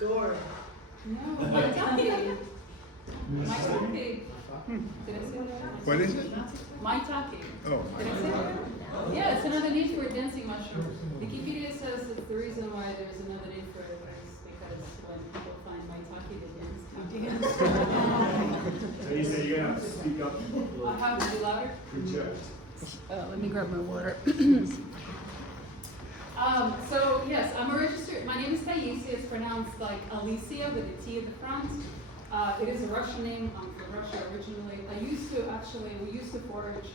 Gore. No, maitake. Maitake. Did I say that? What is it? Maitake. Oh, Did I say that? Yeah, it's another name for a dancing mushroom. Wikipedia says that the reason why there's another name for it is because when people find maitake, they dance. So you say you're gonna have to speak up. I have to be louder. Project. Let me grab my water. So yes, I'm a registered. My name is Taisiya. It's pronounced like Alicia with a T at the front. It is a Russian name. I'm from Russia originally. We used to forage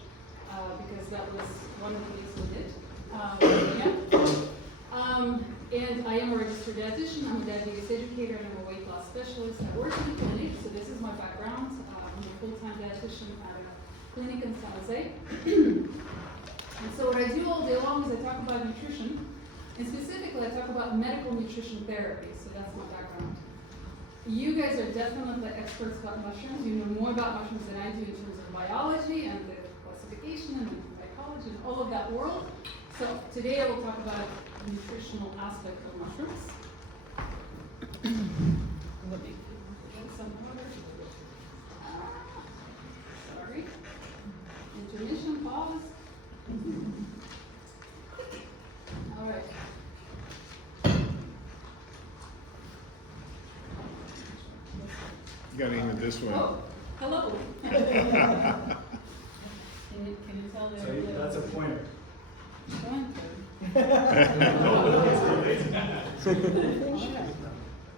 because that was one of the things we did. And I am a registered dietitian. I'm a diabetes educator and I'm a weight loss specialist. I work in the clinic, so this is my background. I'm a full-time dietitian at a clinic in San Jose. And so what I do all day long is I talk about nutrition, and specifically I talk about medical nutrition therapy, so that's my background. You guys are definitely experts about mushrooms. You know more about mushrooms than I do in terms of biology and the classification and psychology and all of that world. So today I will talk about the nutritional aspect of mushrooms. Let me drink some water. Sorry. Intermission, pause. All right. you gotta eat this one. Oh, hello. Can you tell So they're that's a pointer.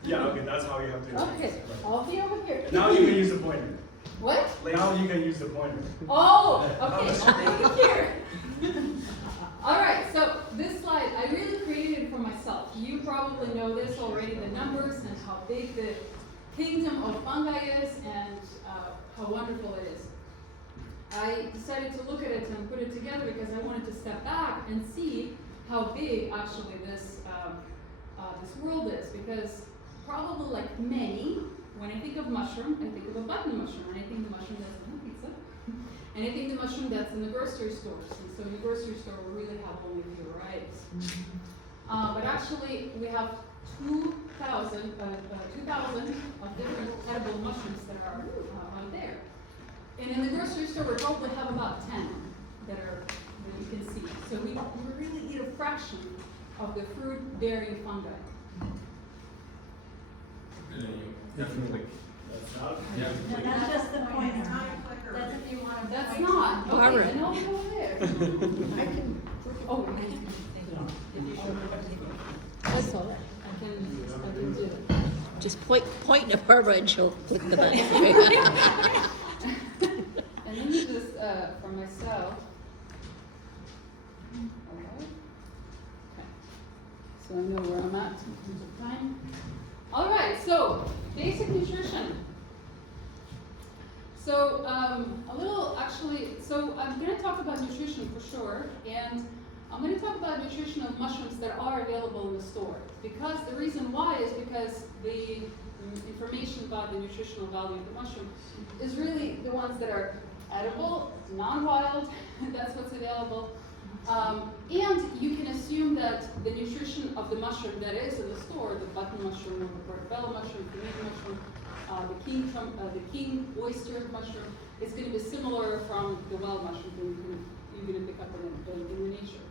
Yeah, okay, that's how you have to explain Okay, it. Right. I'll be over here. Now you can use the pointer. What? Now you can use the pointer. Oh, okay, I'll take it here. All right, so this slide, I really created it for myself. You probably know this already, the numbers and how big the kingdom of fungi is and how wonderful it is. I decided to look at it and put it together because I wanted to step back and see how big actually this world is, because probably like many, when I think of mushroom, I think of a button mushroom, and I think the mushroom that's in the pizza, and I think the mushroom that's in the grocery stores. And so in the grocery store, we really have only a few varieties. But actually, we have 2,000 of different edible mushrooms that are out there. And in the grocery store, we probably have about 10 that you can see. So we really eat a fraction of the fruit-bearing fungi. Definitely. That's not. Yeah. No, that's just the pointer. That's if you want to. That's point not. to- Okay, then I'll go there. I can. Oh, that's all right. I can do it. Just point to Barbara and she'll click the button. And then you just, for myself. Alright. Okay. So I know where I'm at in terms of time. Alright, so basic nutrition. So so I'm going to talk about nutrition for sure, and I'm going to talk about nutrition of mushrooms that are available in the store. Because the reason why is because the information about the nutritional value of the mushroom is really the ones that are edible, non-wild, that's what's available. And you can assume that the nutrition of the mushroom that is in the store, the button mushroom, or the portobello mushroom, the tomato mushroom, the king oyster mushroom, is going to be similar from the wild mushroom that you're going to pick up in the nature.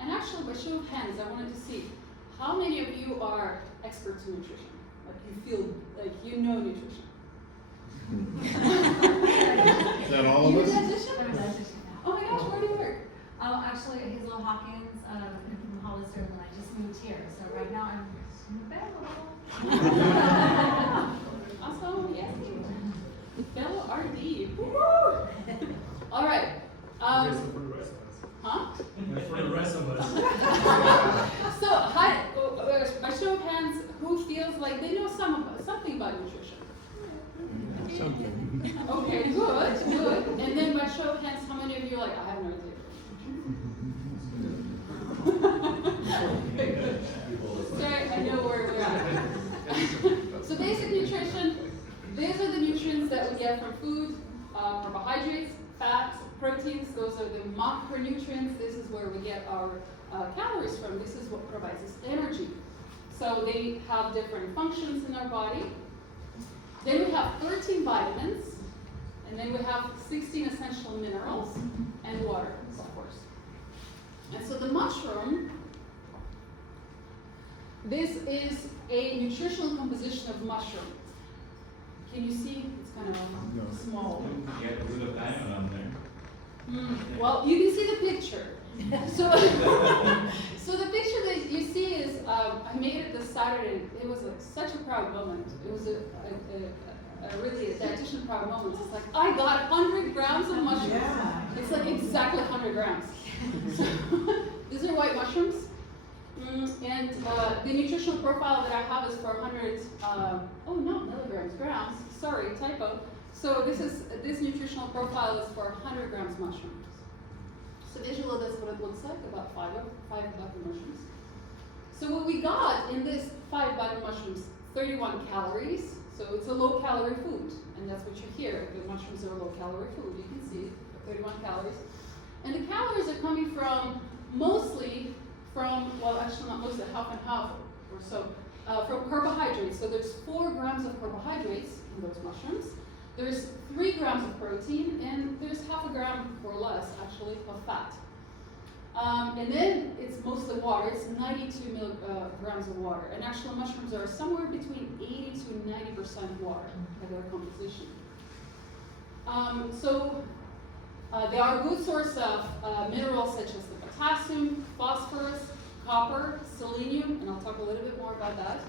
And actually, by show of hands, I wanted to see how many of you are experts in nutrition? Like you feel like you know nutrition. Is that all of You a us? dietitian? Oh my gosh, where do you work? Oh, actually, Hazel Hawkins from Hollister, and I just moved here. So right now I'm available. Awesome, yes. Fellow RD. Woo! All right. Okay, so for the rest of us. Huh? For the rest of us. So, by show of hands, who feels like they know something about nutrition? Something. Okay, good. And then by show of hands, how many of you are like, I have no idea? Sorry, I know where we're at. So basic nutrition, these are the nutrients that we get from food, carbohydrates, fats, proteins. Those are the macronutrients. This is where we get our calories from. This is what provides us energy. So they have different functions in our body. Then we have 13 vitamins, and then we have 16 essential minerals, and water, of course. And so the mushroom, this is a nutritional composition of mushroom. Can you see? It's kind of No. small. You have to put a diamond on there. Well, you can see the picture. So, so the picture that you see is, I made it this Saturday. It was such a proud moment. It was really a dietitian proud moment. It's like, I got 100 grams of mushrooms. Yeah. It's like exactly 100 grams. So, these are white mushrooms. And the nutritional profile that I have is for 100, oh no, milligrams, grams, sorry, typo. So this nutritional profile is for 100 grams mushrooms. So visually, that's what it looks like, about five button mushrooms. So what we got in this 5 button mushrooms, 31 calories. So it's a low calorie food, and that's what you hear. The mushrooms are a low calorie food. You can see 31 calories. And the calories are coming from mostly from, well, actually not mostly, half and half or so, from carbohydrates. So there's 4 grams of carbohydrates in those mushrooms. There's 3 grams of protein, and there's half a gram or less, actually, of fat. And then it's mostly water. It's 92 grams of water. And actually, mushrooms are somewhere between 80 to 90% water in their composition. They are a good source of minerals such as the potassium, phosphorus, copper, selenium, and I'll talk a little bit more about that.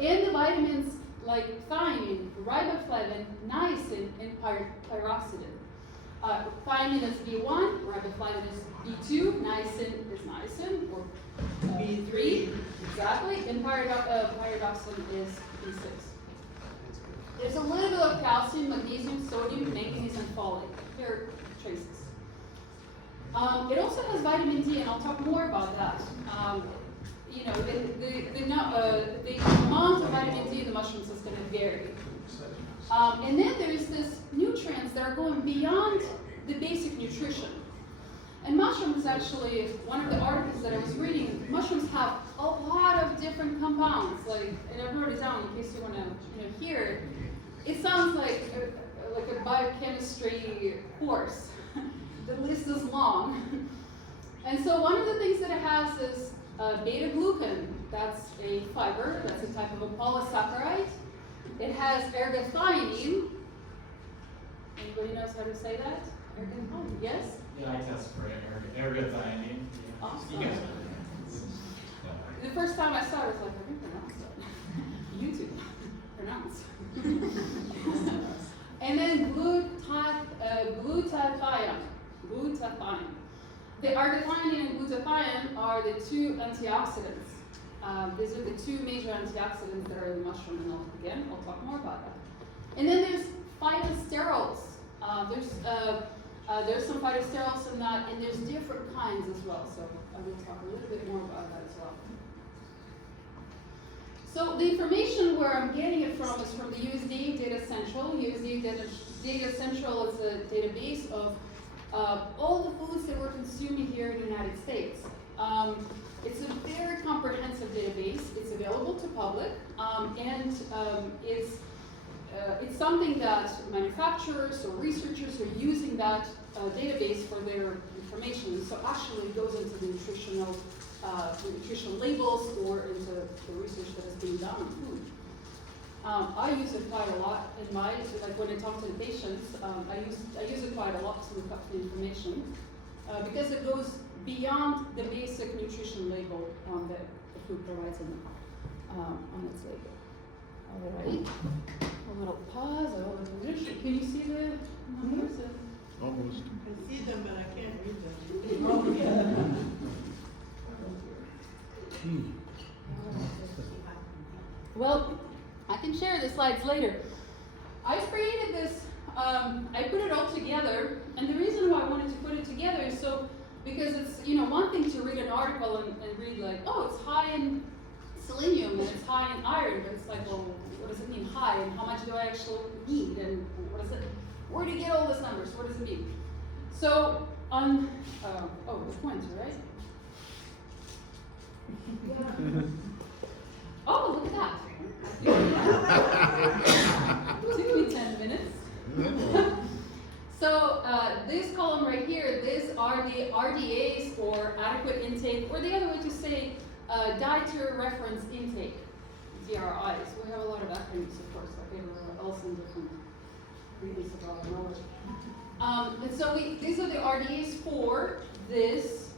And the vitamins like thiamine, riboflavin, niacin, and pyroxidin. Thiamine is B1, riboflavin is B2, niacin is niacin, or B3, exactly, and pyroxidin is B6. There's a little bit of calcium, magnesium, sodium, manganese, and folate. Here are traces. It also has vitamin D, and I'll talk more about that. You know, the amount of vitamin D in the mushrooms is going to vary. And then there's this nutrients that are going beyond the basic nutrition. And mushrooms, actually, one of the articles that I was reading, mushrooms have a lot of different compounds. Like, and I wrote it down in case you want to hear it. It sounds like a biochemistry course. The list is long. And so one of the things that it has is beta-glucan. That's a fiber. That's a type of a polysaccharide. It has ergothioneine. Anybody knows how to say that? Ergothioneine, yes? Yeah, I test for ergothioneine. Awesome. You guys The first time I saw it, I was like, I can pronounce that. YouTube. Pronounce. And then glutathione. The argentine and glutathione are the 2 antioxidants. These are the 2 major antioxidants that are in the mushroom, and I'll talk more about that. And then there's phytosterols. There's some phytosterols in that, and there's different kinds as well. So I will talk a little bit more about that as well. So the information where I'm getting it from is from the USDA Data Central. USDA Data Central is a database of all the foods that we're consuming here in the United States. It's a very comprehensive database. It's available to public, and it's something that manufacturers or researchers are using that database for their information. So actually it goes into the nutritional labels or into the research that is being done on food. I use it quite a lot in my, like when I talk to the patients, I use it quite a lot to look up the information because it goes beyond the basic nutrition label that the food provides on its label. All right, a little pause. Can you see the numbers? Almost. I see them, but I can't read them. Well, I can share the slides later. I created this, I put it all together, and the reason why I wanted to put it together is because it's, one thing to read an article and read like, oh, it's high in selenium and it's high in iron, but it's like, well, what does it mean high, and how much do I actually need, and where do you get all these numbers, what does it mean? So, the pointer, right? or the other way to say dietary reference intake, DRIs. We have a lot of acronyms, of course, like everywhere else in different readings about knowledge. And so these are the RDAs for this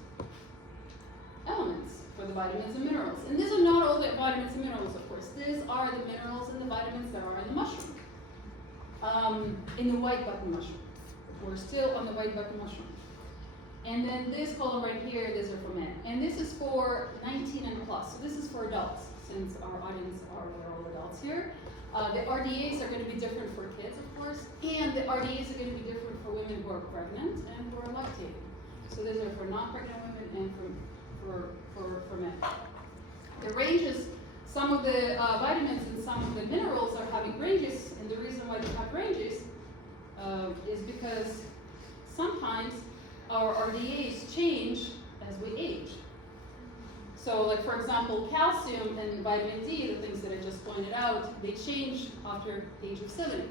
elements, for the vitamins and minerals. And these are not all the vitamins and minerals, of course. These are the minerals and the vitamins that are in the mushroom, in the white button mushroom. We're still on the white button mushroom. And then this column right here, these are for men. And this is for 19 and plus. So this is for adults, since our audience are all adults here. The RDAs are going to be different for kids, of course, and the RDAs are going to be different for women who are pregnant and who are lactating. So these are for non-pregnant women and for men. The ranges, some of the vitamins and some of the minerals are having ranges, and the reason why they have ranges is because sometimes our RDAs change as we age. So like for example, calcium and vitamin D, the things that I just pointed out, they change after age of 70.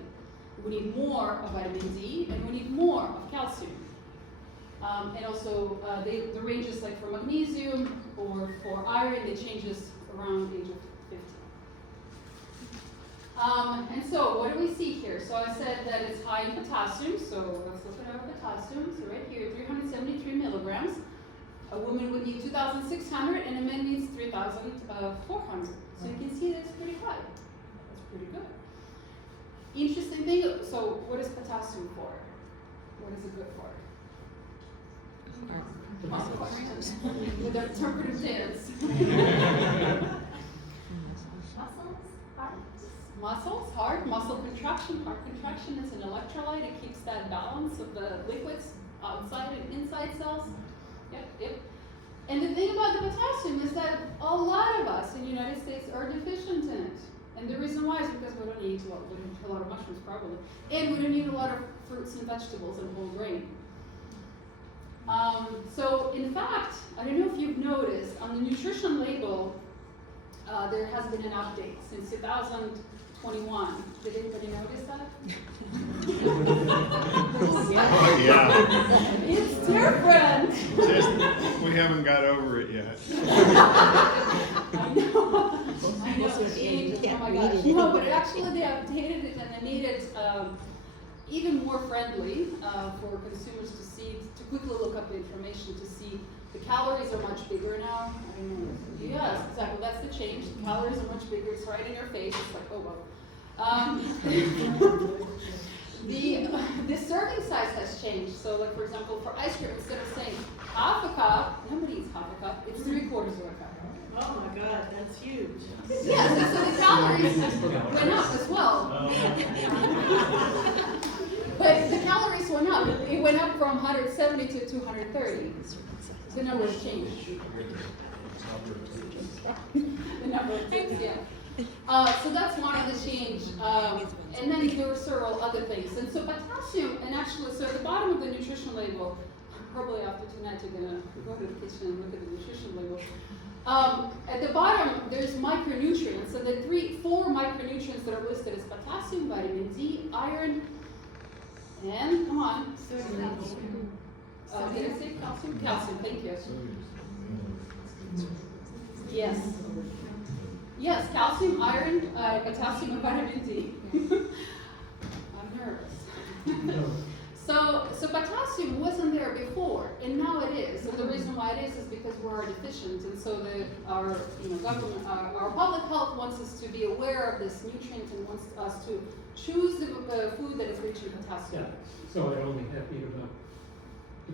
We need more of vitamin D and we need more of calcium. And also the ranges like for magnesium or for iron, it changes around age of 50. And so what do we see here? So I said that it's high in potassium, so let's look at our potassium. So right here, 373 milligrams. A woman would need 2,600 and a man needs 3,400. So you can see that's pretty high. That's pretty good. Interesting thing, so what is potassium for? What is it good for? With our interpretive dance. Muscles, heart, muscle contraction. Heart contraction is an electrolyte. It keeps that balance of the liquids outside and inside cells. Yep. And the thing about the potassium is that a lot of us in the United States are deficient in it. And the reason why is because we don't eat a lot of mushrooms probably. And we don't eat a lot of fruits and vegetables and whole grain. So in fact, I don't know if you've noticed, on the nutrition label, there has been an update since 2021. Did anybody notice that? Oh, yeah. It's different. We haven't got over it yet. I know. You can't Oh my read gosh. it. No, but actually they updated it and they made it even more friendly for consumers to see, to quickly look up the information to see. The calories are much bigger now. I don't know. Yes, exactly. That's the change. The calories are much bigger. It's right in your face. It's like, oh wow. The serving size has changed. So, like for example, for ice cream, instead of saying half a cup, nobody eats half a cup. It's 3/4 of a cup. Oh my God, that's huge. Yes, and so the calories went up as well. But the calories went up. It went up from 170 to 230. The numbers changed. The number of things, yeah. So that's one of the change. And then there were several other things. And so potassium, and actually, so at the bottom of the nutrition label, probably after tonight you're gonna go to the kitchen and look at the nutrition label. At the bottom, there's micronutrients. And the 4 micronutrients that are listed is potassium, vitamin D, iron, and come on. Did I say calcium? Calcium, thank you. Yes. Yes, calcium, iron, potassium, and vitamin D. I'm nervous. So potassium wasn't there before, and now it is. And the reason why it is because we're deficient, and so our government, our public health wants us to be aware of this nutrient and wants us to choose the food that is rich in potassium. Yeah. So I only have to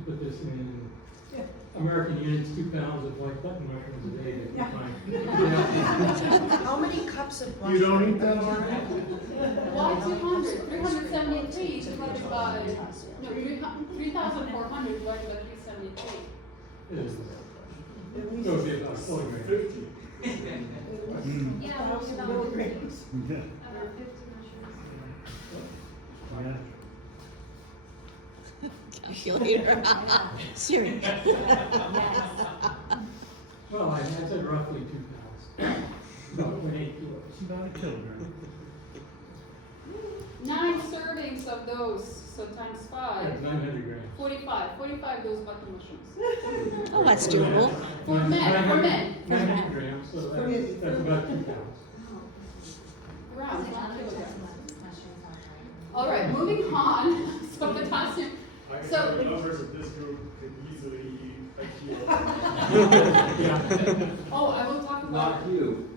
put this in American units, 2 pounds of white button mushrooms a day that you find. How many cups of You mushrooms? don't eat that already? Why 200? 373 divided by, no, 3,400 divided by 373. It is. At least So it'd be about 40 grams. 50. Yeah, 1,000 milligrams. about 50 mushrooms. Calculator. Serious. Well, I said roughly 2 pounds. About 0.8 kilos. About a kilogram. 9 servings of those, so times 5. 900 grams. 45 those button mushrooms. Oh, that's doable. For men. 900 grams, so that's about 2 pounds. Grams, not kilograms. Mushrooms are great. All right, moving on. So potassium. I can So- tell you members of this group could easily eat a kilo. Yeah. Oh, I will talk about. you.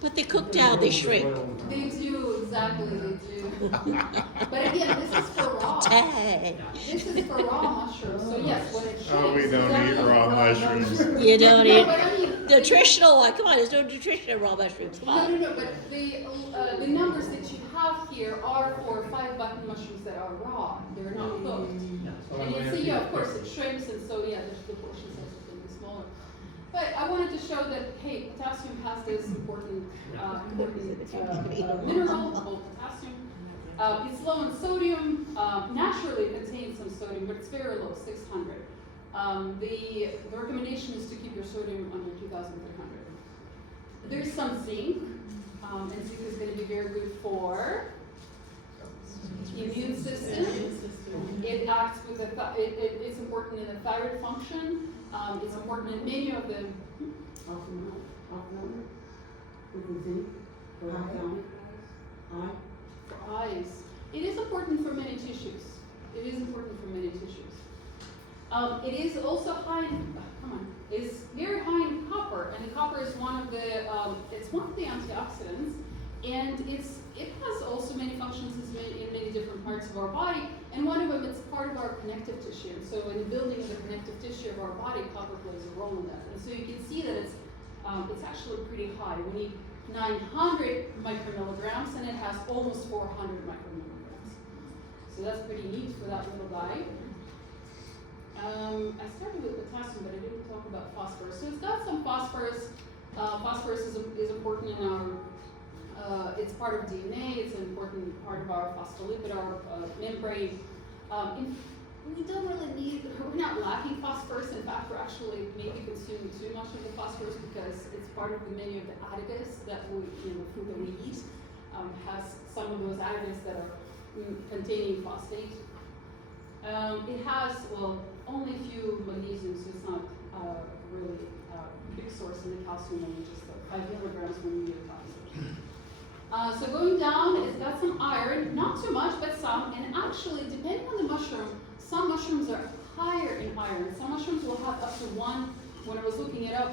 But they cook down, they shrink. They do, exactly, they do. But again, this is for raw. Dang. This is for raw mushrooms, so yes, when it shrinks. Oh, we don't eat exactly. raw mushrooms. You don't No, eat but I mean, nutritional one. Come on, there's no nutrition in raw mushrooms. Come on. no, but the numbers that you have here are for 5 button mushrooms that are raw, they're not cooked. So And I you have see, to- of course, it shrinks, and so, yeah, the portion size is going to be smaller. But I wanted to show that, hey, potassium has this important mineral called potassium. It's low in sodium. Naturally, it contains some sodium, but it's very low, 600. The recommendation is to keep your sodium under 2,300. There's some zinc, and zinc is going to be very good for the immune system. It acts with it's important in the thyroid function. It's important in many of the for eyes. It is important for many tissues. It is important for many tissues. It is also high in, is very high in copper, and the copper is one of the, it's one of the antioxidants, and it has also many functions in many different parts of our body, and one of them, it's part of our connective tissue. And so in the building of the connective tissue of our body, copper plays a role in that. And so you can see that it's actually pretty high. We need 900 micromilligrams, and it has almost 400 micromilligrams. So that's pretty neat for that little guy. I started with potassium, but I didn't talk about phosphorus. So it's got some phosphorus. Phosphorus is important in our, it's part of DNA, it's an important part of our phospholipid, our membrane. We don't really need, we're not lacking phosphorus. In fact, we're actually maybe consuming too much of the phosphorus because it's part of the menu of the additives that we, the food that we eat has some of those additives that are containing phosphate. It has, well, only a few magnesium, so it's not really a big source in the calcium, only just 5 milligrams when you eat calcium. So going down, it's got some iron, not too much, but some, and actually, depending on the mushroom, some mushrooms are higher in iron. Some mushrooms will have up to 1, when I was looking it up,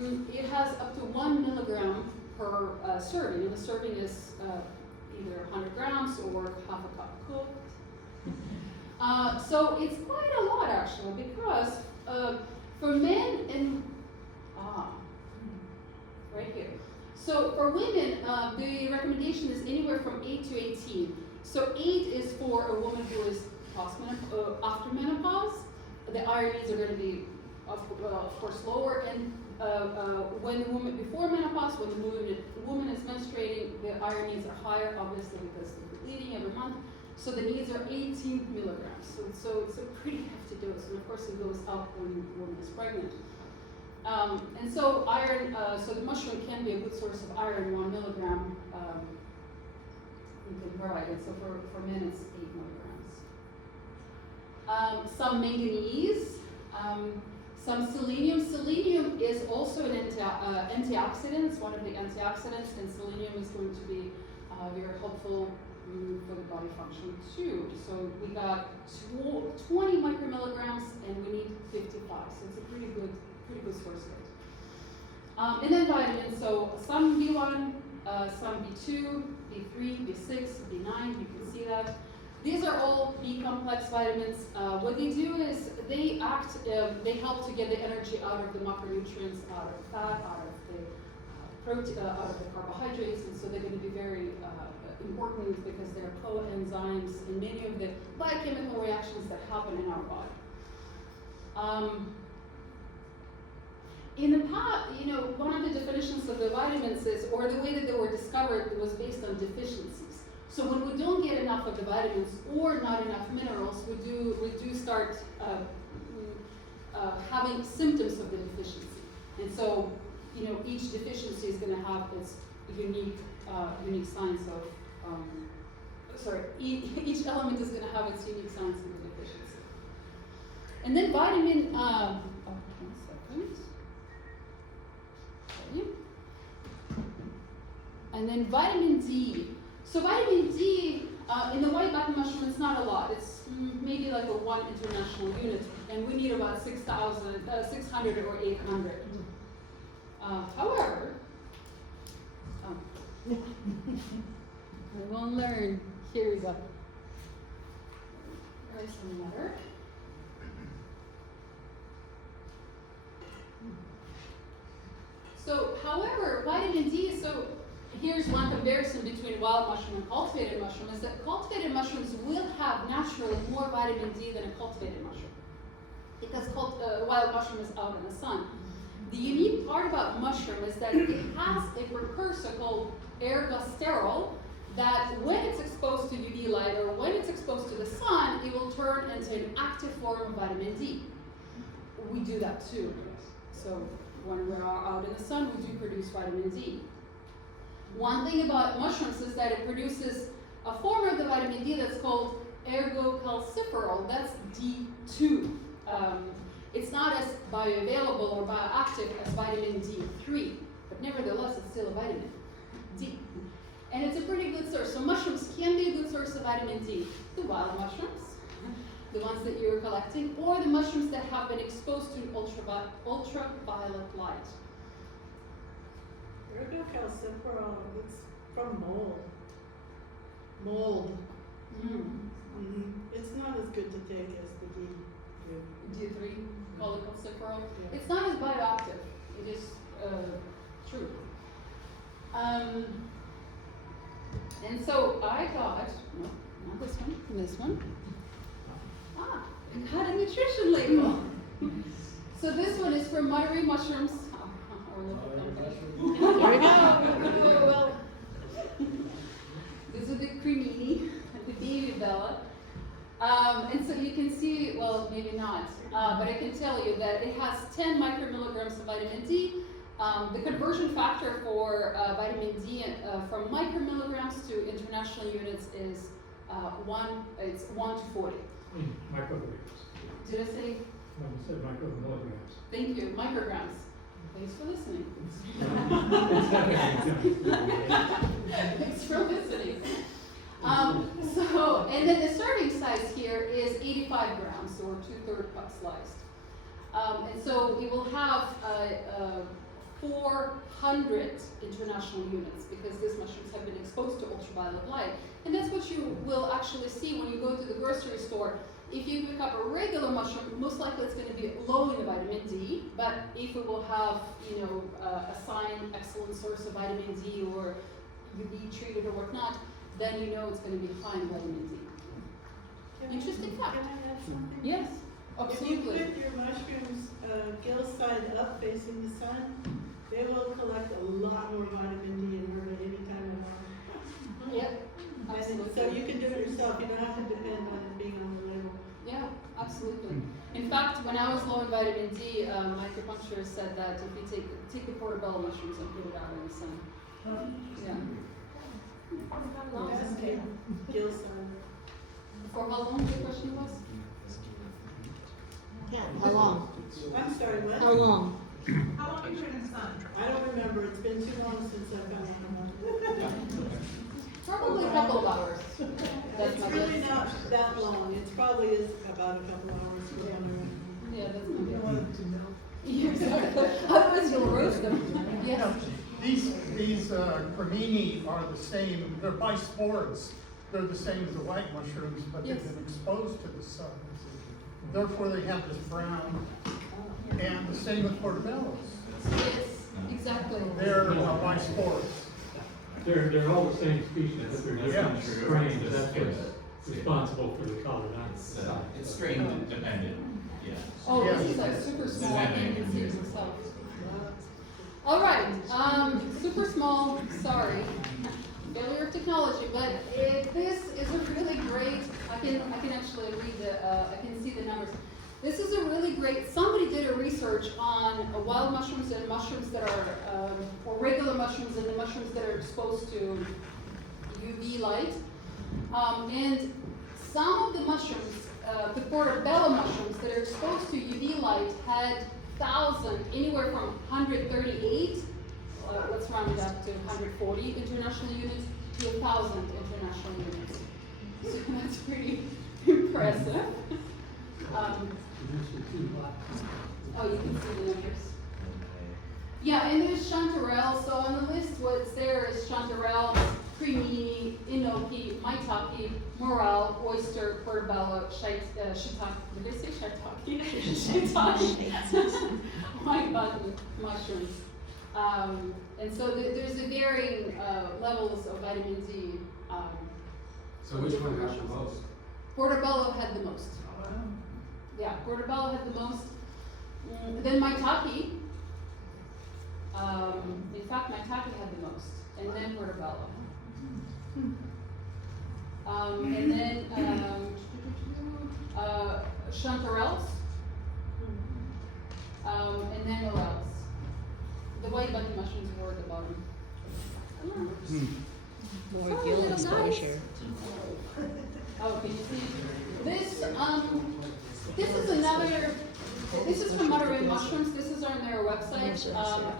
it has up to 1 milligram per serving, and the serving is either 100 grams or half a cup cooked. So it's quite a lot actually, because for men and right here. So for women, the recommendation is anywhere from 8 to 18. So 8 is for a woman who is after menopause. The iron needs are going to be, of course, lower. And when the woman before menopause, when the woman is menstruating, the iron needs are higher, obviously, because they're bleeding every month. So the needs are 18 milligrams. So it's a pretty hefty dose, and of course it goes up when the woman is pregnant. And so iron, so the mushroom can be a good source of iron. 1 milligram you can provide it. So for men it's 8 milligrams. Some manganese, some selenium. Selenium is also an antioxidant. It's one of the antioxidants, and selenium is going to be very helpful for the body function too. So we got 20 micromilligrams, and we need 55. So it's a pretty good source of it. And then vitamins. So some B1, some B2, B3, B6, B9. You can see that. These are all B complex vitamins. What they do is they act. They help to get the energy out of the macronutrients, out of fat, out of the protein, out of the carbohydrates, and so they're going to be very important because they're coenzymes in many of the biochemical reactions that happen in our body. In the past, one of the definitions of the vitamins is, or the way that they were discovered, was based on deficiencies. So when we don't get enough of the vitamins or not enough minerals, we do start having symptoms of the deficiency. And so, each deficiency is going to have its unique signs of, each element is going to have its unique signs of deficiency. And then vitamin, 1 second. Okay. And then vitamin D. So vitamin D, in the white button mushroom, it's not a lot. It's maybe like a 1 international unit, and we need about 600 or 800. However, we will learn. Here we go. There's some water. So, however, vitamin D, so here's one comparison between wild mushroom and cultivated mushroom, is that cultivated mushrooms will have naturally more vitamin D than a cultivated mushroom, because wild mushroom is out in the sun. The unique part about mushroom is that it has a precursor called ergosterol that when it's exposed to UV light or when it's exposed to the sun, it will turn into an active form of vitamin D. We do that too. So when we're out in the sun, we do produce vitamin D. One thing about mushrooms is that it produces a form of the vitamin D that's called ergocalciferol. That's D2. It's not as bioavailable or bioactive as vitamin D3, but nevertheless, it's still a vitamin D. And it's a pretty good source. So mushrooms can be a good source of vitamin D. The wild mushrooms, the ones that you're collecting, or the mushrooms that have been exposed to ultraviolet light. Ergocalciferol, it's from mold. Mold. It's not as good to take as the D3, cholecalciferol. It's not as bioactive. It is true. And so I got, no, not this one. It had a nutrition label. So this one is for Muddery mushrooms. Here we go. These are the cremini, the baby bella. And so you can see, well, maybe not, but I can tell you that it has 10 micromilligrams of vitamin D. The conversion factor for vitamin D from micromilligrams to international units is 1 to 40. Micrograms. Did I say? No, you said micromilligrams. Thank you, micrograms. Thanks for listening. Thanks for listening. And then the serving size here is 85 grams, or 2/3 cup sliced. And so it will have 400 international units because these mushrooms have been exposed to ultraviolet light. And that's what you will actually see when you go to the grocery store. If you pick up a regular mushroom, most likely it's going to be low in the vitamin D, but if it will have, assigned excellent source of vitamin D or UV treated or whatnot, then you know it's going to be high in vitamin D. Interesting fact. Can I add something? Yes, If you absolutely. put your mushrooms gill side up facing the sun, they will collect a lot more vitamin D in her any time of month. Yep, And absolutely. so you can do it yourself, you don't have to depend on it being on the label. Yeah, absolutely. In fact, when I was low in vitamin D, my acupuncturist said that if you take the portobello mushrooms and put it out in the sun. Yeah. That's okay. Gill side. For how long the question was? Yeah, how long? I'm sorry, what? How long? How long you put it in the sun? I don't remember, it's been too long since I've gone on. Probably a couple of hours. That's It's my really guess. not that long, it probably is about a couple hours to go on. Yeah, that's my guess. wanted to know. Yeah, exactly. Otherwise you'll roast them. Yes. These cremini are the same, they're bispores. They're the same as the white mushrooms, but they've Yes. been exposed to the sun. Therefore, they have this brown, and the same with portobellos. Yes, exactly. They're bispores. They're all the same species, but they're different Yeah. strains. That's what's responsible for the color. It's strain dependent, yeah. Oh, Yeah. this is like super small, I can't even see it myself. All right, super small, sorry. Failure of technology, but this is a really great, I can actually read I can see the numbers. This is a really great, somebody did a research on wild mushrooms and mushrooms that are, or regular mushrooms and the mushrooms that are exposed to UV light. And some of the mushrooms, the portobello mushrooms that are exposed to UV light had anywhere from 138, let's round it up to 140 international units to 1,000 international units. So that's pretty impressive. Oh, you can see the numbers. Yeah, and there's chanterelle. So on the list, what's there is chanterelle, cremini, enoki, maitake, morel, oyster, portobello, shiitake. Did I say shiitake? Shiitake. White button mushrooms. And so there's a varying levels of vitamin D. So which one got the most? Portobello had the most. Yeah, portobello had the most. Then maitake. In fact, maitake had the most, and then portobello. And then chanterelles, and then morels. The white button mushrooms were at the bottom. More gill exposure. Oh, can you see? This is from Monterey Mushrooms. This is on their website.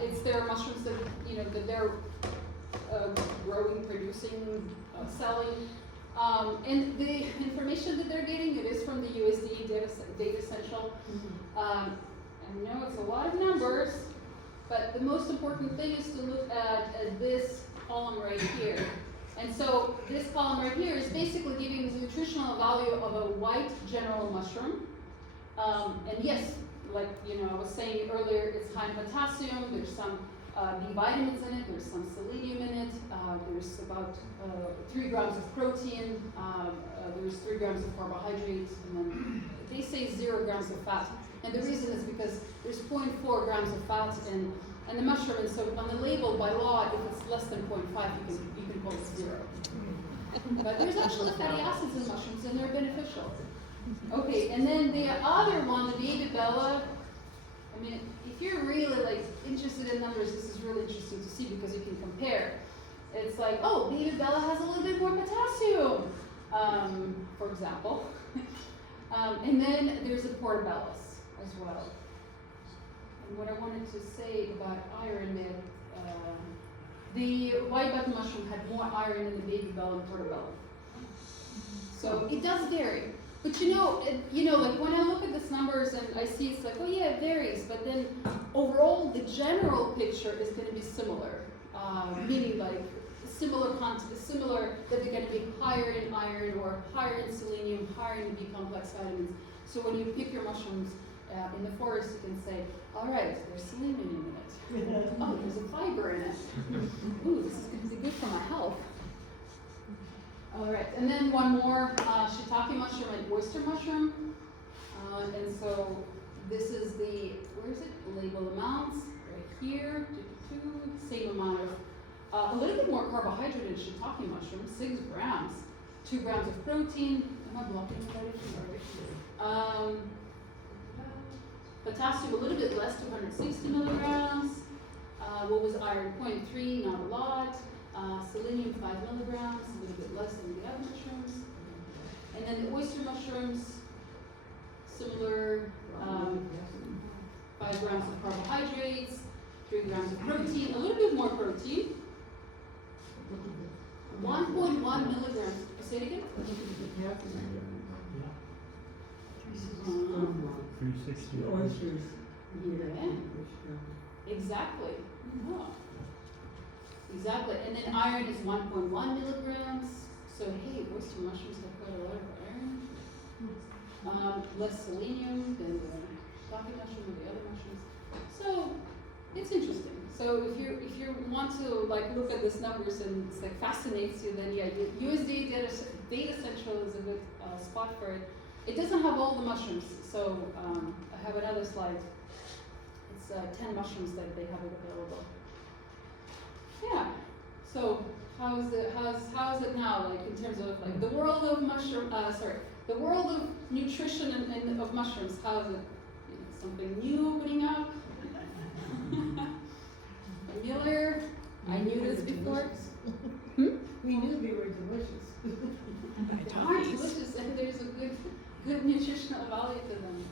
It's their mushrooms that, that they're growing, producing, selling. And the information that they're getting, it is from the USDA Data Central. I know it's a lot of numbers, but the most important thing is to look at this column right here. And so this column right here is basically giving the nutritional value of a white general mushroom. And yes, like I was saying earlier, it's high in potassium. There's some B vitamins in it. There's some selenium in it. There's about 3 grams of protein. There's 3 grams of carbohydrates, and then they say 0 grams of fat. And the reason is because there's 0.4 grams of fat in the mushroom, and so on the label by law, if it's less than 0.5, you can call it 0. But there's actually fatty acids in mushrooms, and they're beneficial. Okay, and then the other one, the baby bella. I mean, if you're really interested in numbers, this is really interesting to see because you can compare. It's like, oh, baby bella has a little bit more potassium, for example. And then there's the portobellos as well. And what I wanted to say about iron, that the white button mushroom had more iron than the baby bella and portobello. So it does vary. But like when I look at these numbers and I see it's like, oh yeah, it varies, but then overall the general picture is going to be similar, meaning like similar that they're going to be higher in iron or higher in selenium, higher in B complex vitamins. So when you pick your mushrooms in the forest, you can say, all right, there's selenium in it. Oh, there's a fiber in it. Ooh, this is going to be good for my health. All right, and then one more, shiitake mushroom and oyster mushroom. And so this is where is it? Label amounts, right here, same amount of, a little bit more carbohydrate in shiitake mushroom, 6 grams, 2 grams of protein. Am I blocking that? Potassium a little bit less, 260 milligrams. What was iron? 0.3, not a lot. Selenium 5 milligrams, a little bit less than the other mushrooms. And then the oyster mushrooms, similar, 5 grams of carbohydrates, 3 grams of protein, a little bit more protein. 1.1 milligrams. Say it again? 360. Yeah. Exactly. Oh. Exactly. And then iron is 1.1 milligrams. So hey, oyster mushrooms have quite a lot of iron. Less selenium than the coffee mushroom or the other mushrooms. So it's interesting. So if you want to look at these numbers and it's fascinates you, then yeah, USDA Data Central is a good spot for it. It doesn't have all the mushrooms, so I have another slide. It's 10 mushrooms that they have available. Yeah. So how is it now, in terms of the world of the world of nutrition and of mushrooms, how is it? Something new opening up? Familiar? I knew this before. We knew they were delicious. They are delicious, and there's a good nutritional value to them.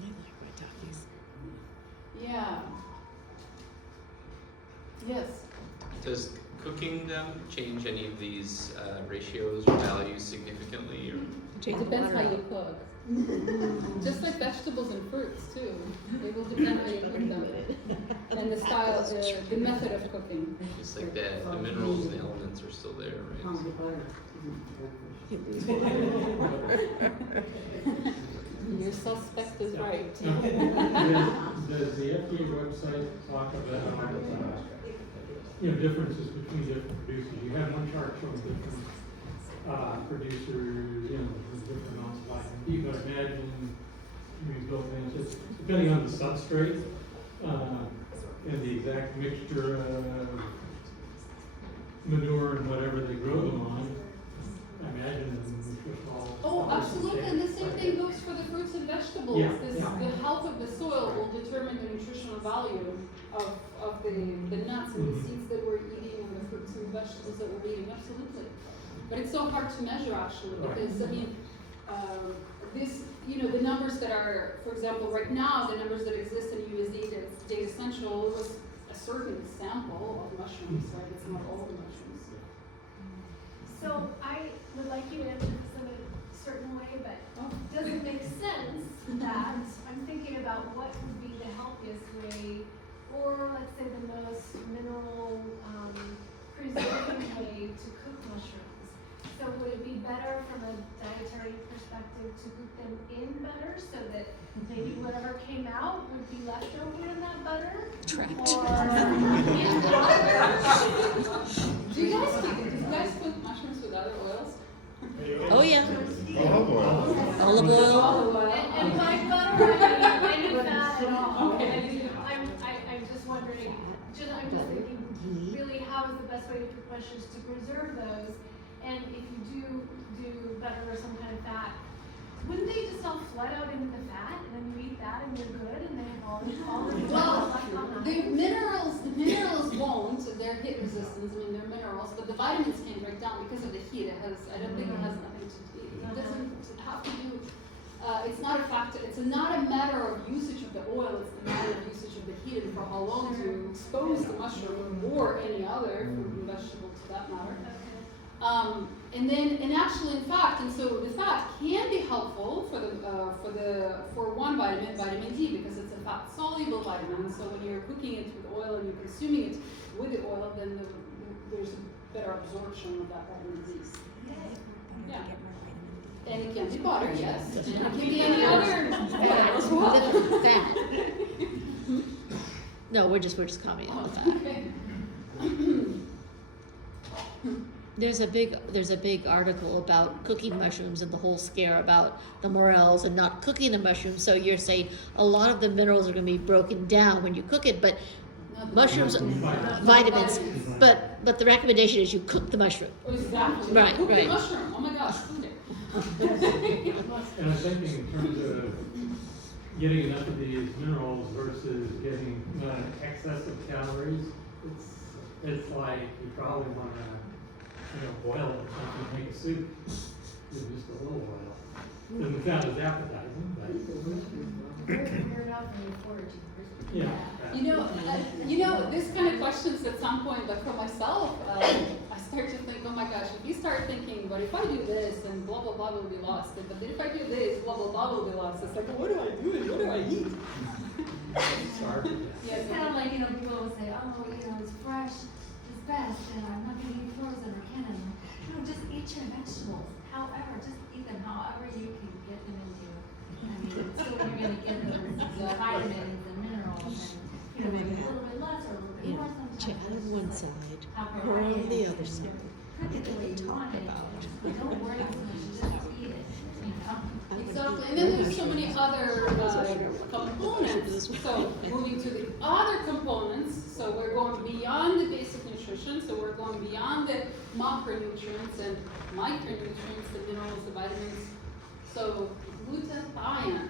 Yeah. Yes. Does cooking them change any of these ratios or values significantly? Or? It depends how you cook. Just like vegetables and fruits too. It will depend how you cook them. And the style, the method of cooking. Just like that, the minerals and the elements are still there, right? Your suspect is right. Does the FDA website talk about, differences between different producers? You have one chart showing different producers, with different amounts of vitamin D, but imagine you built in, just depending on the substrate, and the exact mixture of manure and whatever they grow them on, I imagine the nutritional. Oh, absolutely, and the same thing goes for the fruits and vegetables. Yeah, The health of the soil will determine the nutritional value of the nuts and the seeds that we're eating and the fruits and vegetables that we're eating, absolutely. But it's so hard to measure actually, because the numbers that are, for example, right now, the numbers that exist in USD Data Central was a certain sample of mushrooms, right? It's not all the mushrooms. So I would like you to answer this in a certain way, but does it make sense that I'm thinking about what would be the healthiest way, or let's say the most mineral preserving way to cook mushrooms? So would it be better from a dietary perspective to cook them in butter so that maybe whatever came out would be left over in that butter? Trapped. Do you guys cook mushrooms with other oils? Oh yeah. Olive oil. Olive oil. Olive oil. And by butter, I mean any fat at all. Okay. I'm just wondering, I'm just thinking, really, how is the best way to cook mushrooms to preserve those? And if you do butter or some kind of fat, wouldn't they just all flood out into the fat, and then you eat that and you're good, and they have all the Well, the minerals won't. They're heat resistant. I mean, they're minerals, but the vitamins can break down because of the heat. I don't think it has nothing to do. It doesn't have to do. It's not a factor. It's not a matter of usage of the oil. It's a matter of usage of the heat and for how long to expose the mushroom or any other fruit and vegetable, to that matter. In fact, so the fat can be helpful for one vitamin, vitamin D, because it's a fat soluble vitamin. So when you're cooking it with oil and you're consuming it with the oil, then there's a better absorption of that vitamin D. Yeah. And it can be butter, yes. And it can be any other fat as well. Fat. No, we're just commenting on that. Okay. There's a big article about cooking mushrooms and the whole scare about the morels and not cooking the mushrooms. So you're saying a lot of the minerals are going to be broken down when you cook it, but mushrooms, vitamins, but the recommendation is you cook the mushroom. Exactly. Right, Cook the right. mushroom. Oh my gosh, cook it. And I'm thinking in terms of getting enough of these minerals versus getting excess of calories, it's like you probably want to boil it or something, make a soup with just a little oil. Doesn't sound as appetizing, but yeah. This kind of questions at some point, but for myself, I start to think, oh my gosh, if you start thinking, but if I do this, then blah blah blah will be lost. But if I do this, blah blah blah will be lost. It's like, well, what do I do and what do I eat? It's kind of like, people will say, oh, it's fresh, it's best, and I'm not going to eat frozen or canned. Just eat your vegetables. However, just eat them however you can get them into. I mean, so you're going to get those vitamins and minerals, and maybe a little bit less or a little bit more sometimes. Check on one side, or on the other side. Cook it the way you want it. Don't worry so much, just eat it. Exactly, and then there's so many other components. So moving to the other components, so we're going beyond the basic nutrition, so we're going beyond the macronutrients and micronutrients, the minerals, the vitamins. So glutathione.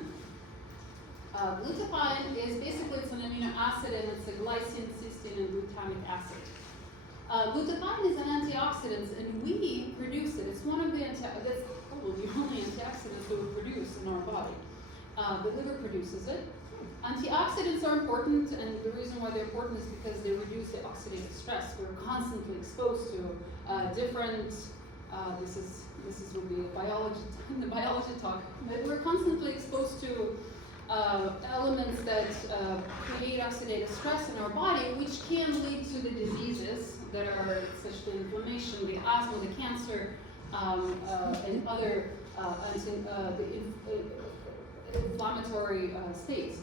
Glutathione is basically, it's an amino acid, and it's a glycine, cysteine, and glutamic acid. Glutathione is an antioxidant, and we produce it. It's one of the that's probably the only antioxidants that we produce in our body. The liver produces it. Antioxidants are important, and the reason why they're important is because they reduce the oxidative stress. We're constantly exposed to different. This would be the biology talk. But we're constantly exposed to elements that create oxidative stress in our body, which can lead to the diseases that are such as inflammation, the asthma, the cancer, and other inflammatory states.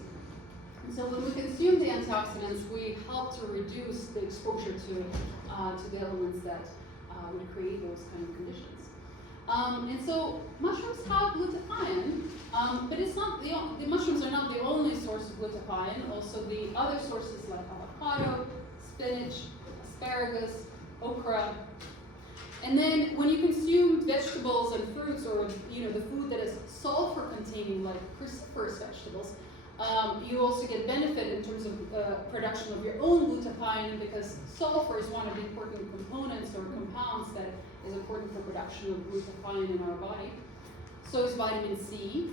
And so when we consume the antioxidants, we help to reduce the exposure to the elements that would create those kind of conditions. And so mushrooms have glutathione, but it's not the mushrooms are not the only source of glutathione. Also, the other sources like avocado, spinach, asparagus, okra. And then when you consume vegetables and fruits, or the food that is sulfur-containing, like cruciferous vegetables, you also get benefit in terms of production of your own glutathione, because sulfur is one of the important components or compounds that is important for production of glutathione in our body. So is vitamin C.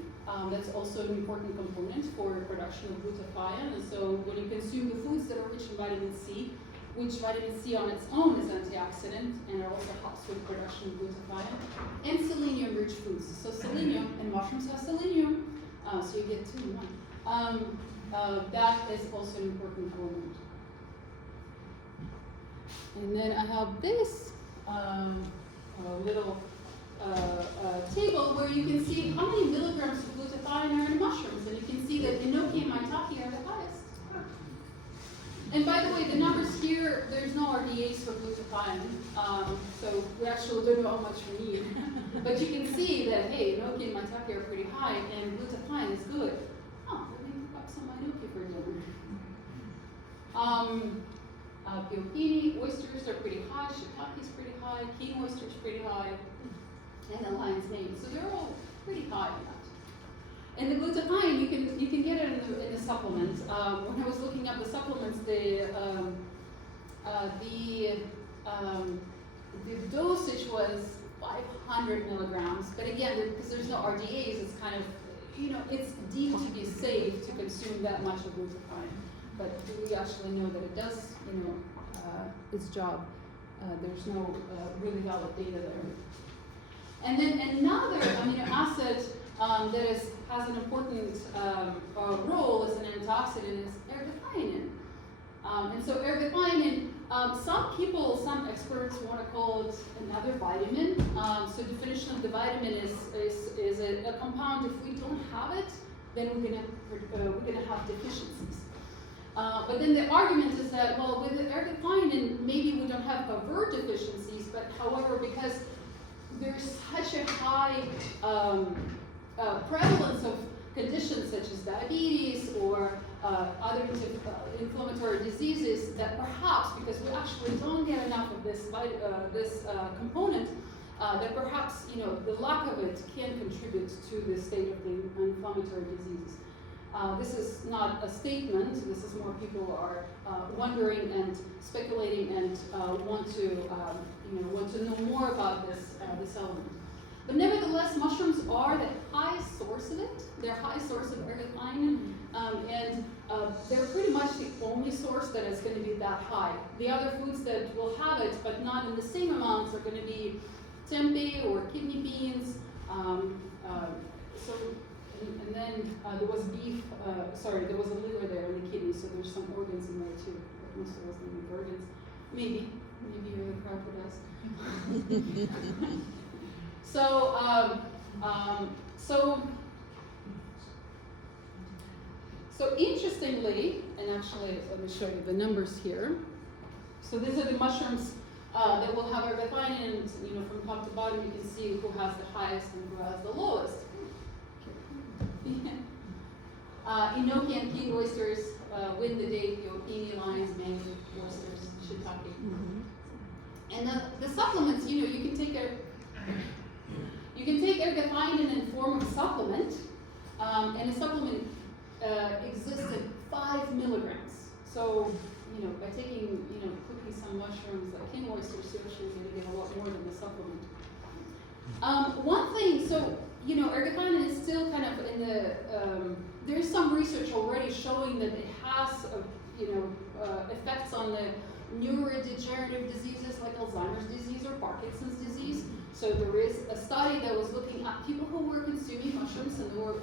That's also an important component for production of glutathione. And so when you consume the foods that are rich in vitamin C, which vitamin C on its own is antioxidant, and it also helps with production of glutathione, and selenium-rich foods. So selenium, and mushrooms have selenium, so you get two in one. That is also an important element. And then I have this little table where you can see how many milligrams of glutathione are in mushrooms, and you can see that enoki and maitake are the highest. And by the way, the numbers here, there's no RDAs for glutathione, so we actually don't know how much we need. But you can see that, hey, enoki and maitake are pretty high, and glutathione is good. Oh, let me pick up some enoki for dinner. Piopini, oysters are pretty high, shiitake is pretty high, king oyster is pretty high, and the lion's mane. So they're all pretty high in that. And the glutathione, you can get it in the supplement. When I was looking up the supplements, the dosage was 500 milligrams. But again, because there's no RDAs, it's kind of, it's deemed to be safe to consume that much of glutathione. But we actually know that it does, its job. There's no really valid data there. And then another amino acid that has an important role as an antioxidant is ergothioneine. And so ergothioneine, some experts want to call it another vitamin. So definition of the vitamin is a compound. If we don't have it, then we're gonna have deficiencies. But then the argument is that, well, with the ergothioneine, maybe we don't have overt deficiencies, but however, because there's such a high prevalence of conditions such as diabetes or other inflammatory diseases, that perhaps, because we actually don't get enough of this component, that perhaps the lack of it can contribute to the state of the inflammatory diseases. This is not a statement. This is more people are wondering and speculating and want to know more about this element. But nevertheless, mushrooms are the highest source of it. They're a high source of ergothioneine, and they're pretty much the only source that is going to be that high. The other foods that will have it, but not in the same amounts, are going to be tempeh or kidney beans. And then there was beef. There was a liver there and the kidney, so there's some organs in there too. But most of us don't eat organs. Maybe you're the crowd would ask. So interestingly, and actually, let me show you the numbers here. So these are the mushrooms that will have ergothioneine, and from top to bottom, you can see who has the highest and who has the lowest. Enoki and king oysters win the day. Piopini, lion's mane, oysters, shiitake. And the supplements, you can take can take ergothioneine in the form of a supplement, and the supplement exists at 5 milligrams. So, by taking, cooking some mushrooms like king oysters, you're actually going to get a lot more than the supplement. One thing, so, ergothioneine is still kind of in the, there's some research already showing that it has, effects on the neurodegenerative diseases like Alzheimer's disease or Parkinson's disease. So there is a study that was looking at people who were consuming mushrooms, and they were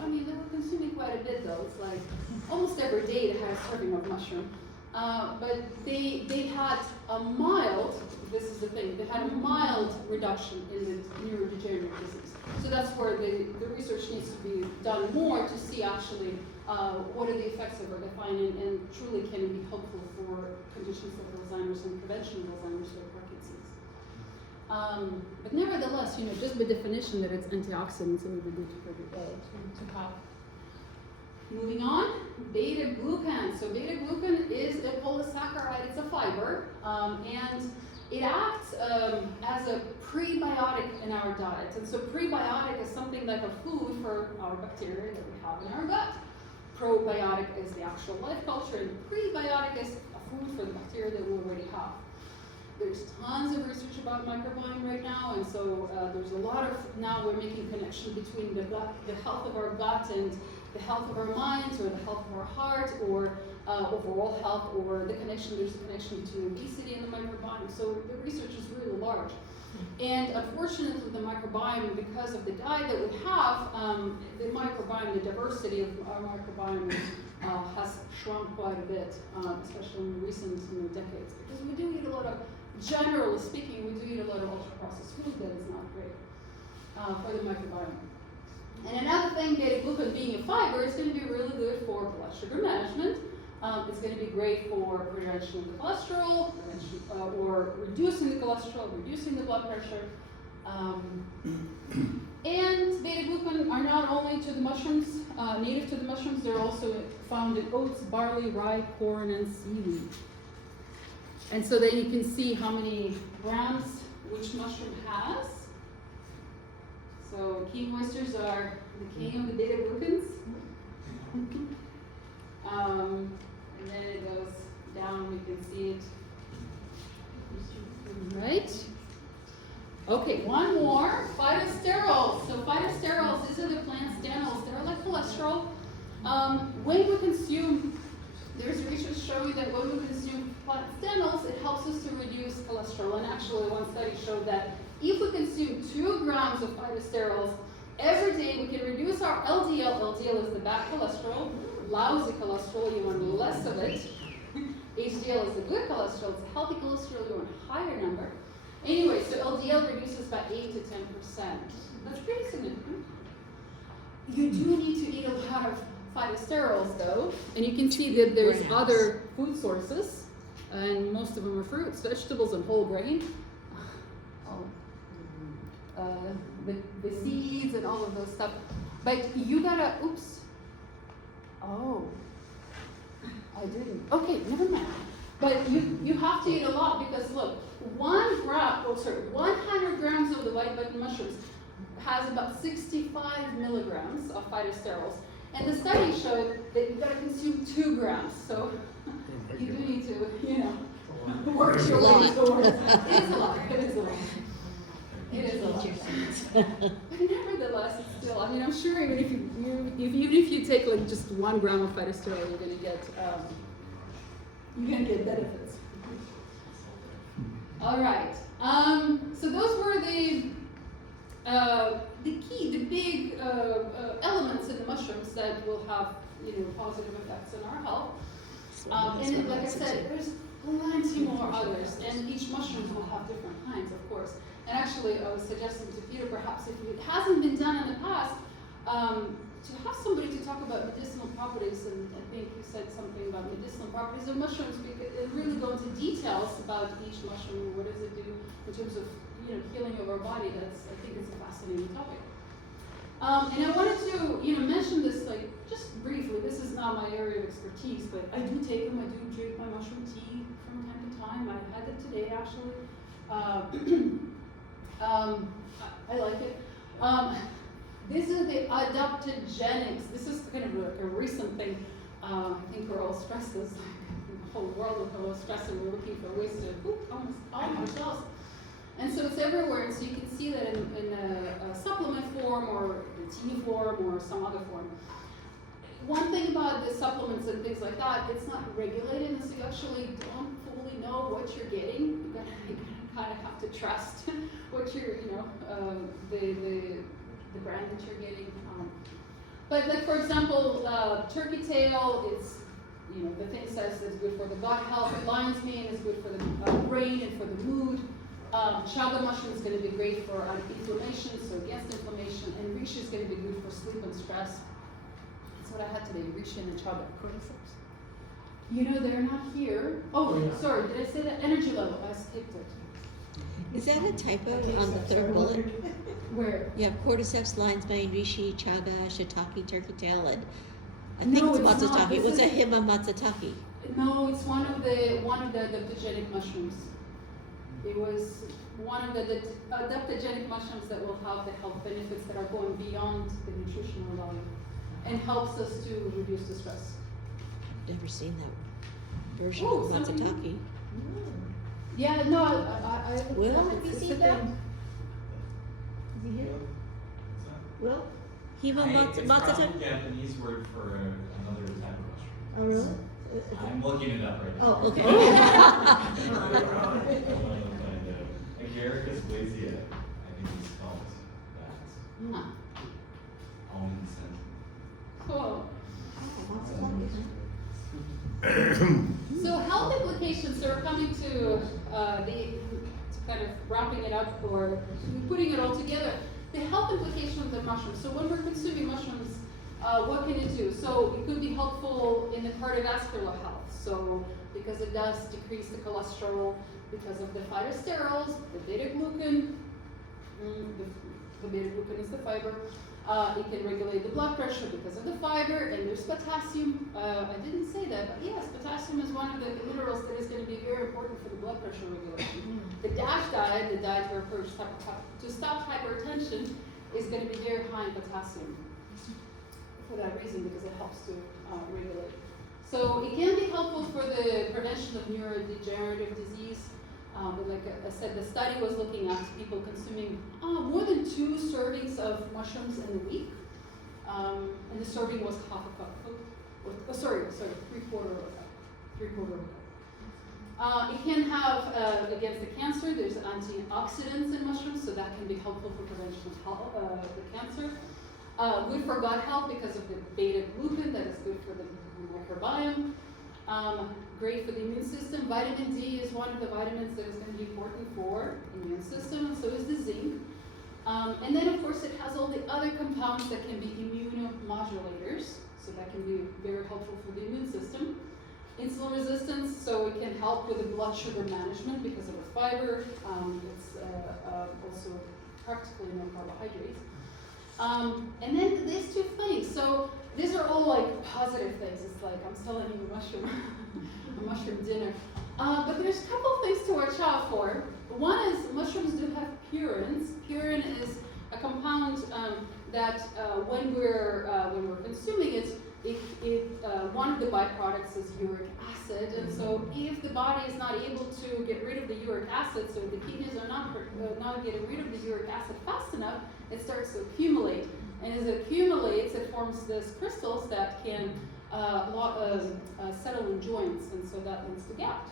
consuming quite a bit though. It's like almost every day they had a serving of mushroom. But they had a mild, this is the thing, they had a mild reduction in the neurodegenerative disease. So that's where the research needs to be done more to see actually what are the effects of ergothioneine and truly can it be helpful for conditions like Alzheimer's and prevention of Alzheimer's or Parkinson's. But nevertheless, just by definition that it's antioxidants, it would be good to have. Moving on, beta-glucan. So beta-glucan is a polysaccharide, it's a fiber, and it acts as a prebiotic in our diet. And so prebiotic is something like a food for our bacteria that we have in our gut. Probiotic is the actual life culture, and prebiotic is a food for the bacteria that we already have. There's tons of research about microbiome right now, and so there's a lot of, now we're making connection between the gut, the health of our gut and the health of our minds, or the health of our heart, or overall health, or there's a connection between obesity and the microbiome. So the research is really large. And unfortunately, the microbiome, because of the diet that we have, the microbiome, the diversity of our microbiome has shrunk quite a bit, especially in recent decades, because we do eat a lot of, generally speaking, we do eat a lot of ultra-processed food that is not great for the microbiome. And another thing, beta-glucan being a fiber is going to be really good for blood sugar management. It's going to be great for prevention of the cholesterol, or reducing the cholesterol, reducing the blood pressure. And beta-glucan are not only to the mushrooms, native to the mushrooms, they're also found in oats, barley, rye, corn, and seaweed. And so then you can see how many grams which mushroom has. So king oysters are the king of the beta-glucans. And then it goes down, we can see it. Right? Okay, one more, phytosterols. So phytosterols, these are the plant stanols. They're like cholesterol. When we consume, there's research showing that when we consume plant stanols, it helps us to reduce cholesterol. And actually, one study showed that if we consume 2 grams of phytosterols every day, we can reduce our LDL. LDL is the bad cholesterol, lousy cholesterol, you want less of it. HDL is the good cholesterol, it's a healthy cholesterol, you want a higher number. Anyway, so LDL reduces by 8 to 10%. That's pretty significant. You do need to eat a lot of phytosterols though, and you can see that there's other food sources, and most of them are fruits, vegetables, and whole grain. The seeds and all of those stuff. But you gotta, oops. Oh, I didn't. Okay, never mind. But you have to eat a lot because look, 100 grams of the white button mushrooms has about 65 milligrams of phytosterols. And the study showed that you've got to consume 2 grams. So you do need to, work your way towards. It is a lot. It is a lot. It is a lot. But nevertheless, it's still, I'm sure even if you take like just 1 gram of phytosterol, you're going to get benefits. All right. So those were the big elements in the mushrooms that will have positive effects on our health. And like I said, there's plenty more others, and each mushroom will have different kinds, of course. And actually, I was suggesting to Peter, perhaps if it hasn't been done in the past, to have somebody to talk about medicinal properties, and I think you said something about medicinal properties of mushrooms, and really go into details about each mushroom, what does it do in terms of healing of our body. I think it's a fascinating topic. And I wanted to mention this just briefly. This is not my area of expertise, but I do take them. I do drink my mushroom tea from time to time. I had it today actually. I like it. This is the adaptogenics. This is kind of a recent thing. I think we're all stressed as the whole world is all stressed, and we're looking for ways to calm ourselves. And so it's everywhere, and so you can see that in a supplement form or a tea form or some other form. One thing about the supplements and things like that, it's not regulated, and so you actually don't fully know what you're getting. You kind of have to trust what you're, the brand that you're getting. But like for example, turkey tail, it's, the thing says it's good for the gut health. Lion's mane is good for the brain and for the mood. Chaga mushroom is going to be great for inflammation, so against inflammation. And reishi is going to be good for sleep and stress. That's what I had today, reishi and chaga. They're not here. Oh, sorry, did I say that? Energy level, I skipped it. Is that a typo on the third bullet? Where? You have cordyceps, lion's mane, reishi, chaga, shiitake, turkey tail, and I think No, it's it's not. matsutake. This What's a is- hima matsutake? No, it's one of the adaptogenic mushrooms. It was one of the adaptogenic mushrooms that will have the health benefits that are going beyond the nutritional value and helps us to reduce the stress. Never seen that version Oh, of something- matsutake. Yeah, no, I Will, have have you it's seen a that? thing. Is he here? Will? Hima It's probably matsutake? Japanese word for another type of mushroom. Oh, really? I'm looking it up right now. Oh, okay. Agaricus blazea, I think it's called that. Huh. Almond scent. Cool. So health implications, so we're coming to kind of wrapping it up or putting it all together. The health implication of the mushroom. So when we're consuming mushrooms, what can it do? So it could be helpful in the cardiovascular health. So because it does decrease the cholesterol, because of the phytosterols, the beta-glucan, the beta-glucan is the fiber. It can regulate the blood pressure because of the fiber, and there's potassium. I didn't say that, but yes, potassium is one of the minerals that is going to be very important for the blood pressure regulation. The DASH diet, the diet where to stop hypertension, is going to be very high in potassium for that reason, because it helps to regulate. So it can be helpful for the prevention of neurodegenerative disease. But like I said, the study was looking at people consuming more than 2 servings of mushrooms in a week. And the serving was half a cup. Sorry, 3/4 of a cup. 3/4 of a cup. It can have, against the cancer, there's antioxidants in mushrooms, so that can be helpful for prevention of the cancer. Good for gut health because of the beta-glucan, that is good for the microbiome. Great for the immune system. Vitamin D is one of the vitamins that is going to be important for the immune system, and so is the zinc. And then, of course, it has all the other compounds that can be immunomodulators, so that can be very helpful for the immune system. Insulin resistance, so it can help with the blood sugar management because of the fiber. It's also practically no carbohydrates. And then these 2 things. So these are all like positive things. It's like I'm selling you a mushroom dinner. But there's a couple things to watch out for. One is mushrooms do have purines. Purine is a compound that when we're consuming it, one of the byproducts is uric acid, and so if the body is not able to get rid of the uric acid, so the kidneys are not getting rid of the uric acid fast enough, it starts to accumulate, and as it accumulates, it forms these crystals that can settle in joints, and so that leads to gout.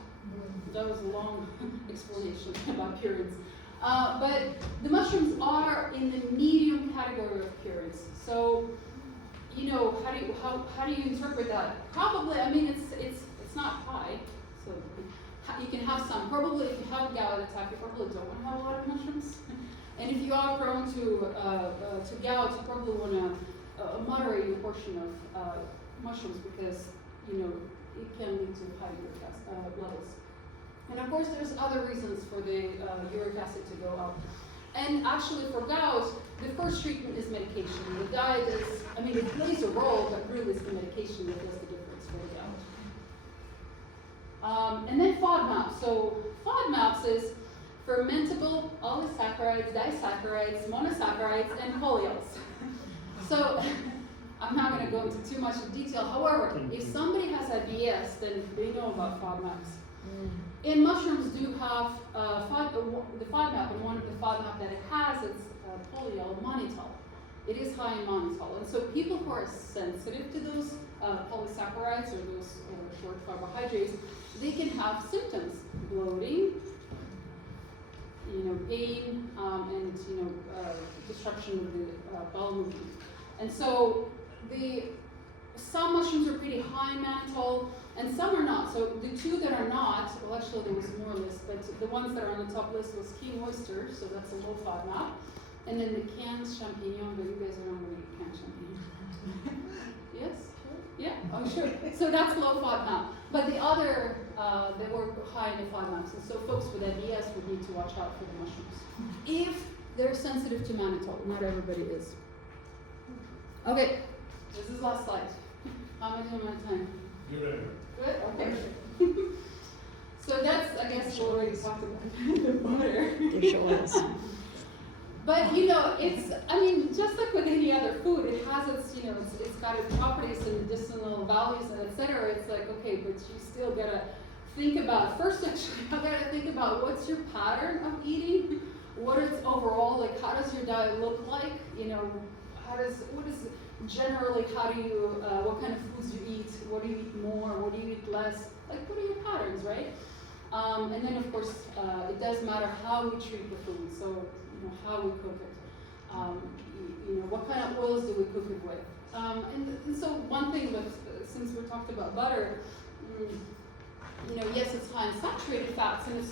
That was a long explanation about purines. But the mushrooms are in the medium category of purines. So, how do you interpret that? Probably, I mean, it's not high, so you can have some. Probably, if you have a gout attack, you probably don't want to have a lot of mushrooms. And if you are prone to gout, you probably want to moderate your portion of mushrooms because it can lead to high uric acid levels. And of course, there's other reasons for the uric acid to go up. And actually, for gout, the first treatment is medication. The diet is, it plays a role, but really it's the medication that does the difference for the gout. And then FODMAPs. So FODMAPs is, fermentable oligosaccharides, disaccharides, monosaccharides, and polyols. So I'm not going to go into too much of detail. However, if somebody has IBS, then they know about FODMAPs. And mushrooms do have the FODMAP, and one of the FODMAP that it has is polyol mannitol. It is high in mannitol, and so people who are sensitive to those polysaccharides or those short carbohydrates, they can have symptoms: bloating, pain, and destruction of the bowel movement. And so some mushrooms are pretty high in mannitol, and some are not. So the two that are not, well, actually there was more list, but the ones that are on the top list was king oyster, so that's a low FODMAP, and then the canned champignon. But you guys remember what canned champignon? Yes, sure. Yeah, I'm sure. So that's low FODMAP. But the other, they were high in the FODMAPs, and so folks with IBS would need to watch out for the mushrooms if they're sensitive to mannitol. Not everybody is. Okay, this is the last slide. How am I doing my time? Good. Good? Okay. So that's, I guess, we already talked about the butter. There sure is. But it's, just like with any other food, it has its, it's got its properties and medicinal values and etc. It's like, okay, but you still gotta think about, first actually, you gotta think about what's your pattern of eating, what is overall, like how does your diet look like, what kind of foods you eat, what do you eat more, what do you eat less, like what are your patterns, right? And then of course, it does matter how we treat the food, so how we cook it, what kind of oils do we cook it with. And so one thing that, since we talked about butter, yes, it's high in saturated fats, and it's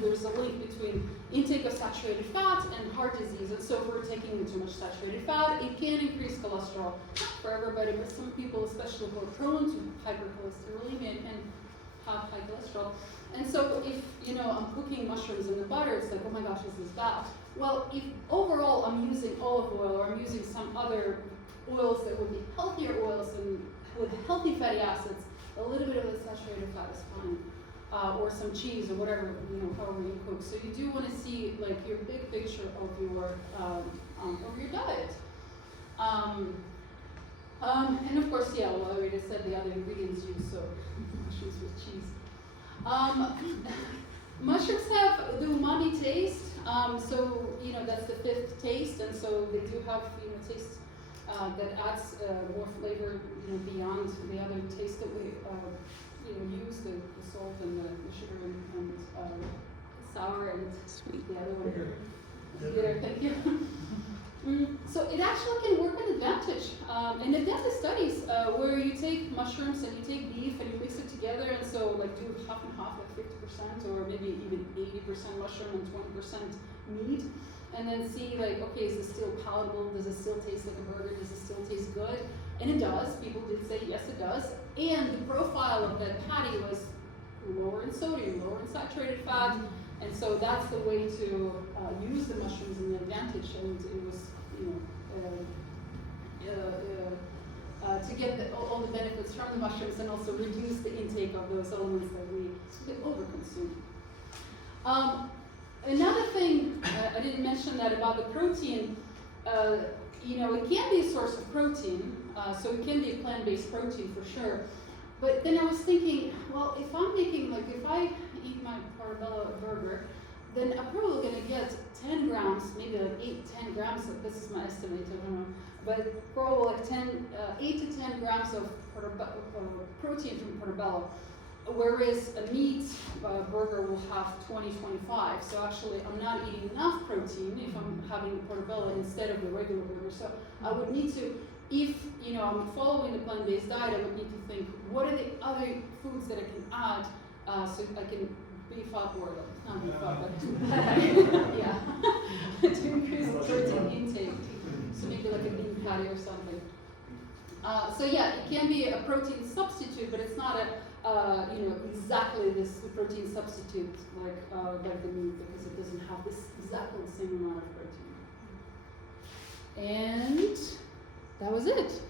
there's a link between intake of saturated fat and heart disease. And so if we're taking too much saturated fat, it can increase cholesterol. Not for everybody, but some people, especially who are prone to hypercholesterolemia and have high cholesterol. And so if I'm cooking mushrooms in the butter, it's like, oh my gosh, this is bad. Well, if overall I'm using olive oil or I'm using some other oils that would be healthier oils and with healthy fatty acids, a little bit of the saturated fat is fine, or some cheese or whatever, however you cook. So you do want to see like your big picture of your diet. And of course, I already said the other ingredients used, so mushrooms with cheese. Mushrooms have the umami taste, so that's the fifth taste, and so they do have taste that adds more flavor beyond the other taste that we use, the salt and the sugar and sour and sweet, the other one. Bitter, thank you. So it actually can work an advantage. And they've done the studies where you take mushrooms and you take beef and you mix it together, and so like do half and half, like 50%, or maybe even 80% mushroom and 20% meat, and then see like, okay, is this still palatable? Does it still taste like a burger? Does it still taste good? And it does. People did say yes, it does. And the profile of the patty was lower in sodium, lower in saturated fat, and so that's the way to use the mushrooms in the advantage. And it was, to get all the benefits from the mushrooms and also reduce the intake of those elements that we overconsume. Another thing, I didn't mention that about the protein, it can be a source of protein, so it can be a plant-based protein for sure. But then I was thinking, well, if I'm making, like if I eat my portobello burger, then I'm probably gonna get 10 grams, maybe like 10 grams, this is my estimate, I don't know, but probably like 8 to 10 grams of protein from portobello. Whereas a meat burger will have 20-25. So actually, I'm not eating enough protein if I'm having portobello instead of the regular burger. So I would need to, if I'm following the plant-based diet, I would need to think, what are the other foods that I can add so I can beef up or not beef up, but yeah, to increase the protein intake. So maybe like a bean patty or something. So yeah, it can be a protein substitute, but it's not a exactly this protein substitute like the meat, because it doesn't have this exactly the same amount of protein. And that was it.